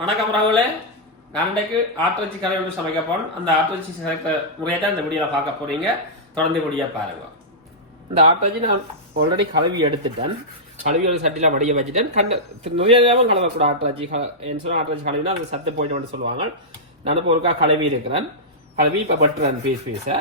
வணக்கம் ராகுலே. நான் இன்றைக்கு ஆட்டிறைச்சி கறி ஒன்று சமைக்க போகணும் அந்த ஆட்டிறைச்சி சமைக்கிற முறையை தான் இந்த வீடியோவில் பார்க்க போகிறீங்க தொடர்ந்து வீடியோ பாருங்க. இந்த ஆட்டிறைச்சி நான் ஆல்ரெடி கழுவி எடுத்துட்டேன். கழுவி ஒரு சட்டியில் வடிய வச்சுட்டேன். கண்டு நிறைய நேரம் கலவக்கூட ஆட்டிறைச்சி என்ன சொன்னால் ஆட்டிறைச்சி கழுவினா அந்த சத்து போயிட்டு சொல்லுவாங்க. நான் இப்போ ஒருக்கா கழுவி இருக்கிறேன். கழுவி இப்போ பட்டுறேன் பீஸ் பீஸை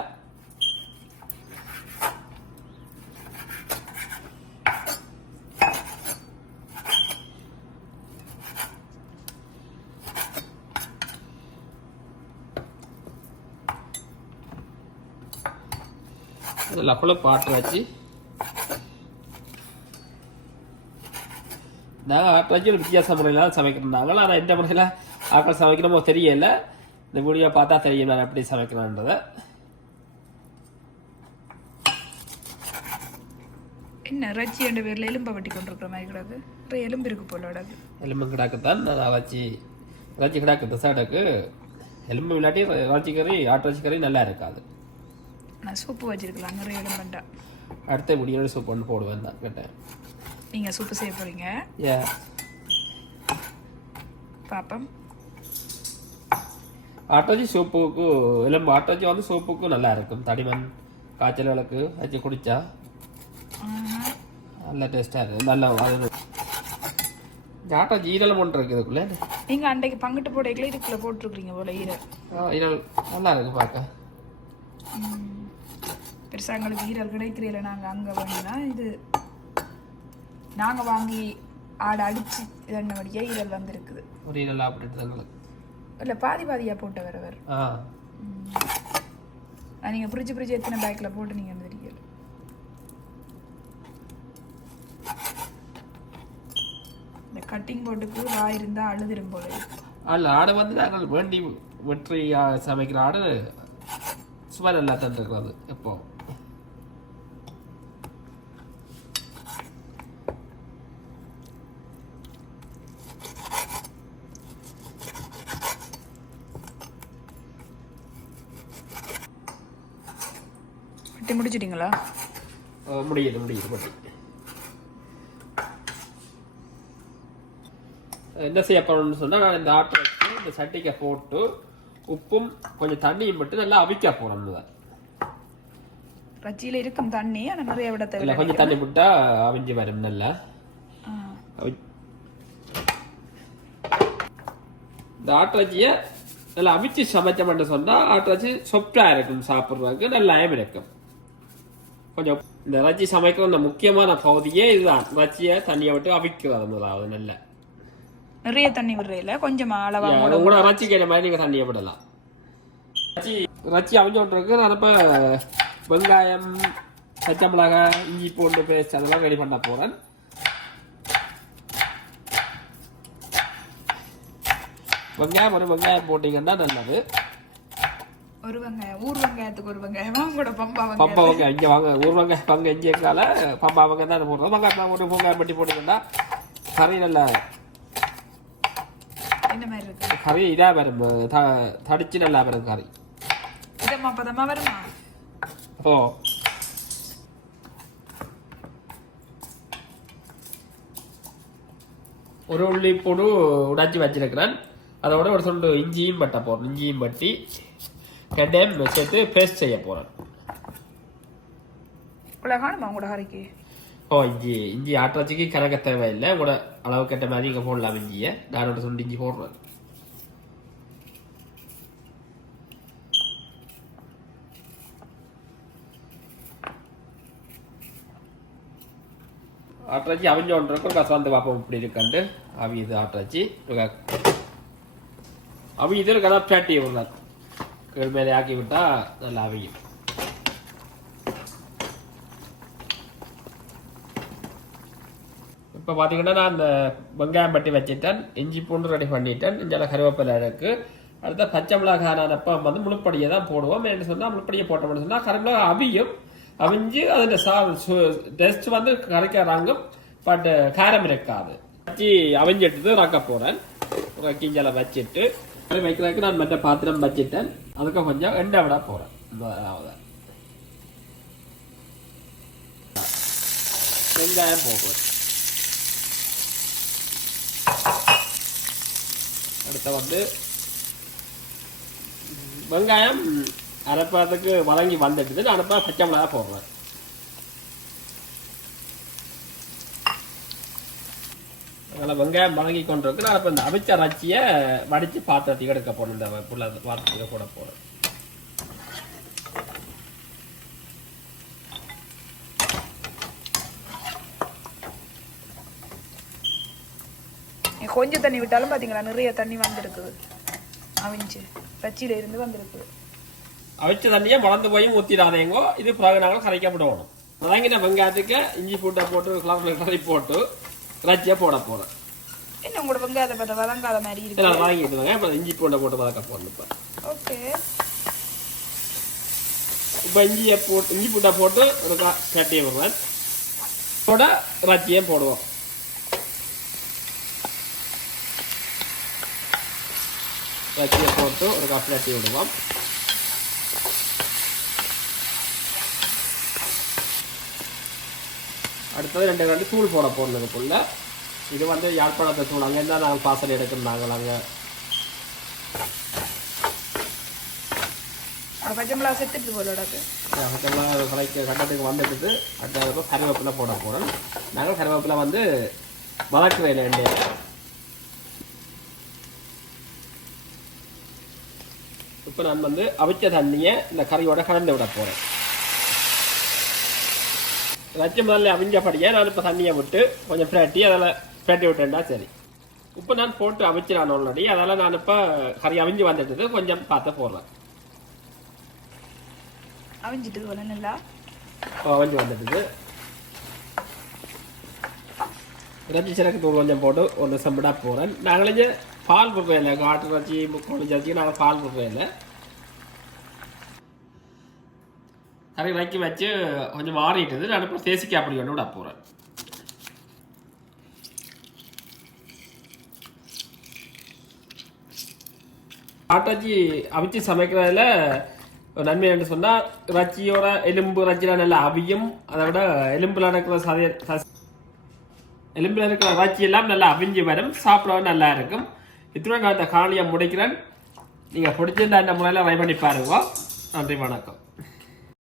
அதில் கூட பாட்டு வச்சு. நான் ஆட்டை வச்சு ஒரு வித்தியாச முறையில் தான் சமைக்கிறோம் ஆனால் எந்த முறையில் ஆக்கள் சமைக்கணுமோ தெரியல. இந்த வீடியோ பார்த்தா தெரியும் நான் எப்படி சமைக்கிறேன்றதை என்ன ரச்சி என்ற பேர்ல எலும்பை வெட்டி கொண்டிருக்கிற மாதிரி கிடக்கு. அப்புறம் எலும்பு இருக்கு போல கிடக்கு. எலும்பு கிடாக்குத்தான் நான் வச்சு இறைச்சி கிடாக்கு திசாட்டுக்கு எலும்பு இல்லாட்டி இறைச்சி கறி ஆட்டு கறி நல்லா இருக்காது. நான் சூப்பு வச்சிருக்கலாம் நிறைய எலும்பண்டா அடுத்த முடியோட சூப் ஒன்று போடுவேன் தான் கேட்டேன். நீங்க சூப்பு செய்ய போறீங்க? ஏ பாப்பம். ஆட்டாச்சி சூப்புக்கு எலும்பு ஆட்டாச்சி வந்து சூப்புக்கு நல்லா இருக்கும். தடிமன் காய்ச்சல்களுக்கு வச்சு குடிச்சா. நல்ல டேஸ்டாக இருக்குது நல்ல அது. ஆட்டாச்சி ஈரல் ஒன்று இருக்குது இதுக்குள்ளே. நீங்க அன்றைக்கு பங்கிட்டு போடையில இதுக்குள்ள போட்டிருக்கீங்க போல ஈரல். ஈரல் நல்லா இருக்கு பார்க்க ம். பெருசா எங்களுக்கு ஈரல் கிடைக்கிறீல நாங்க அங்க வேணும்னா இது நாங்க வாங்கி ஆடை அடிச்சு இதன்னபடியே ஈரல் வந்திருக்குது. ஒரு ஈரல் எங்களுக்கு இல்ல பாதி பாதியா போட்ட வர வர ஆ நீங்க பிரிட்ஜ் பிரிட்ஜ் எத்தனை பேக்ல போட்டு நீங்க தெரியல இந்த கட்டிங் போர்டுக்கு வாய் இருந்தா அழுதிரும் போல. அதில் ஆடை வந்து நாங்கள் வேண்டி வெற்றி சமைக்கிற ஆடு சும்மா நல்லா தான் இருக்கிறது எப்போ? வெட்டி முடிச்சிட்டீங்களா முடியுது முடியுது பட்டி என்ன செய்ய போறோம்னு சொன்னா நான் இந்த ஆட்டை வச்சு இந்த சட்டிக்கை போட்டு உப்பும் கொஞ்சம் தண்ணியும் மட்டும் நல்லா அவிக்க போறோம் தான் ரச்சியில இருக்கும் தண்ணி ஆனா நிறைய விட இல்ல தேவை கொஞ்சம் தண்ணி விட்டா அவிஞ்சு வரும் நல்லா. இந்த ஆட்டிறைச்சியை நல்லா அவிச்சு சமைச்சோம்னு சொன்னா ஆட்டிறைச்சி சொப்டா இருக்கும் சாப்பிட்றதுக்கு நல்லாயும் இருக்கும் கொஞ்சம் இந்த இறைச்சி சமைக்கிற அந்த முக்கியமான பகுதியே இதுதான். இறைச்சியை தண்ணியை விட்டு அவிக்கிறது முதலாவது நல்லா. நிறைய தண்ணி விடுறையில கொஞ்சமா அளவா Yeah, அது கூட இறைச்சிக்கு ஏற்ற மாதிரி நீங்க தண்ணியை விடலாம். இறைச்சி இறைச்சி அவிஞ்சு விட்டுருக்கு நான் இப்ப வெங்காயம் பச்சை மிளகாய் இஞ்சி பூண்டு பேஸ்ட் அதெல்லாம் ரெடி பண்ண போறேன். வெங்காயம் ஒரு வெங்காயம் போட்டீங்கன்னா நல்லது. ஒரு வெங்காயம் ஊர் வெங்காயத்துக்கு ஒரு வெங்காயமா. உங்களோட பம்பா பம்பா வெங்காயம் இங்கே வாங்க. ஊர் வெங்காயம் பங்கு இருக்கால. பம்பா வெங்காயம் தான் போடுறோம். வெங்காயம் போட்டு வெங்காயம் பட்டி போட்டீங்கன்னா கறி நல்லா இந்த மாதிரி இருக்கு? கறி இதா வரும். த- தடிச்சு நல்லா வரும் கறி. இதம்மா பதமா வருமா? ஓ. ஒரு உள்ளி போடு உடைச்சி வச்சிருக்கிறேன். அதோட ஒரு துண்டு இஞ்சியும் பட்ட போறேன் இஞ்சியும் பட்டி கெண்டையும் சேர்த்து பேஸ்ட் செய்ய போறேன். இவ்வளவு காணுமா உங்களோட கறிக்கு ஓ இஞ்சி இஞ்சி ஆட்டாச்சிக்கு கணக்க தேவையில்லை. உங்களோட அளவு கட்ட மாதிரி இங்கே போடலாம் இஞ்சியை. நான் ஒரு துண்டு இஞ்சி போடுறேன். ஆட்டாச்சி அவிஞ்ச ஒன்றுக்கு ஒரு கசந்து பார்ப்போம் இப்படி இருக்காண்டு அவி இது ஆட்டாச்சி அவி இதில் கதா பேட்டி விடுறார் கீழ் மேலே ஆக்கி விட்டால் நல்லா அவியும் இப்போ பார்த்தீங்கன்னா நான் அந்த வெங்காயம் பட்டி வச்சுட்டேன். இஞ்சி பூண்டு ரெடி பண்ணிட்டேன். இஞ்சால கருவேப்பிலை இருக்குது அடுத்த பச்சை மிளகாய் நான் அப்போ வந்து முழுப்படியை தான் போடுவோம். என்ன சொன்னால் முழுப்படியை போட்டோம்னு சொன்னால் கருமிளகா அவியும். அவிஞ்சு அதில் சா டெஸ்ட் வந்து கரைக்கிறாங்க பட் காரம் இருக்காது. வச்சு அவிஞ்சிட்டு ரக்க போகிறேன் ரக்கி இஞ்சால வச்சுட்டு. அது வைக்கிறதுக்கு நான் மற்ற பாத்திரம் வச்சுட்டேன். அதுக்கு கொஞ்சம் எண்ணெய் விட போகிறேன் வெங்காயம் போடுறேன். அடுத்து வந்து வெங்காயம் அரைப்பாத்துக்கு வதங்கி வந்துட்டு நான் இப்போ பச்சை மிளகா போடுறேன். அதனால் வெங்காயம் வதங்கி கொண்டு இருக்கு நான் இப்போ இந்த அவிச்ச ரச்சியை வடித்து பாத்திரத்துக்கு எடுக்க போகணும் இந்த புள்ள பாத்திரத்துக்கு போட போகிறேன் கொஞ்சம் தண்ணி விட்டாலும் பாத்தீங்களா நிறைய தண்ணி வந்திருக்குது. அவிஞ்சு பச்சியில இருந்து வந்திருக்குது. அவிச்ச தண்ணியை மறந்து போய் ஊற்றிடாதேங்கோ இது பிறகு நாங்கள் கரைக்கப்படணும் வதங்கின வெங்காயத்துக்கு இஞ்சி பூட்டை போட்டு கிளம்பி கறி போட்டு ரச்சியை போட போகிறேன் என்ன உங்களோட வெங்காயத்தை பார்த்தா வதங்காத மாதிரி இருக்கு. வாங்கிட்டு வாங்க இப்போ இஞ்சி பூண்டை போட்டு வதக்க போடணும் ஓகே. இப்போ இஞ்சியை போட்டு இஞ்சி பூட்டை போட்டு ஒரு கட்டியை விடுவேன் போட ரச்சியை போடுவோம். ரச்சியை போட்டு ஒரு கப் கட்டி விடுவோம். அடுத்தது ரெண்டு ரெண்டு தூள் போட போடணுக்குள்ள இது வந்து யாழ்ப்பாணத்தை தூள் அங்கே இருந்தால் நாங்கள் பாசல் எடுக்கணும் நாங்கள் அங்கே அந்த பச்சை மிளகா செத்துட்டு போலோடக்கு அதெல்லாம் கலைக்க கட்டத்துக்கு வந்துட்டு அடுத்த கருவேப்பிலை போட போகிறோம் நாங்கள் கருவேப்பிலை வந்து வதக்குவேன் ரெண்டு இப்போ நான் வந்து அவிச்ச தண்ணியை இந்த கறியோட கலந்து விட போகிறேன் ரச்ச முதல்ல அவிஞ்சபடியே நான் இப்போ தண்ணியை விட்டு கொஞ்சம் பிரட்டி அதில் பிரட்டி விட்டேன்டா சரி. இப்போ நான் போட்டு அவிச்சு நான் ஆல்ரெடி அதெல்லாம் நான் இப்போ கறி அவிஞ்சு வந்துட்டது கொஞ்சம் பார்த்து போடுறேன். அவிஞ்சிட்டு போல நல்லா அவஞ்சு வந்துடுது. இறைச்சி சிறக்கு தூள் கொஞ்சம் போட்டு நிமிஷம் விட போகிறேன் நாங்கள் இங்கே பால் கொடுப்பேன் காட்டு இறைச்சி முக்கோழி இறைச்சி நாங்கள் பால் கொடுப்பேன் கறி வைக்கி வச்சு கொஞ்சம் மாறிட்டுது. நான் இப்போ தேசிக்காய் அப்படி ஒன்று விட போகிறேன் ஆட்டாச்சி அவிச்சு சமைக்கிறதுல ஒரு நன்மை என்று சொன்னால் இறைச்சியோட எலும்பு இறைச்சிலாம் நல்லா அவியும் அதை விட எலும்பில் இருக்கிற சதைய எலும்பில் இருக்கிற இறைச்சி எல்லாம் நல்லா அவிஞ்சு வரும் சாப்பிடவும் நல்லா இருக்கும். இத்துடன் நான் இந்த காணியை முடிக்கிறேன். நீங்கள் பிடிச்சிருந்தா இந்த முறையில் ரை பண்ணி பாருங்க. நன்றி வணக்கம்.